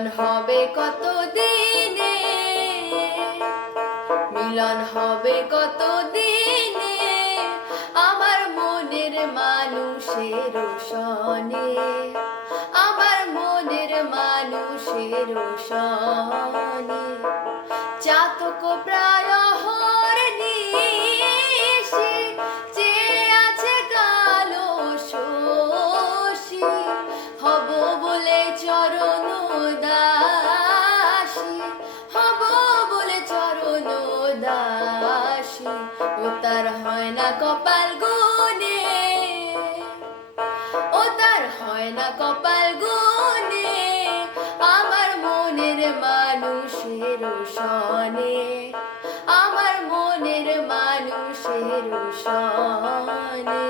মিলন হবে কত দিনে, মিলন হবে কত দিনে আমার মনের মানুষের সনে, আমার মনের মানুষের সনে। চাতক প্রায় হর নিশি চেয়ে আছে কালো শশী, হব বলে চরণ দাসী, হব বলে চরণ দাসী। ও তার হয় না কপাল গুনে, ও তার হয় না কপাল গুনে আমার মনের মানুষের সনে, আমার মনের মানুষের সনে।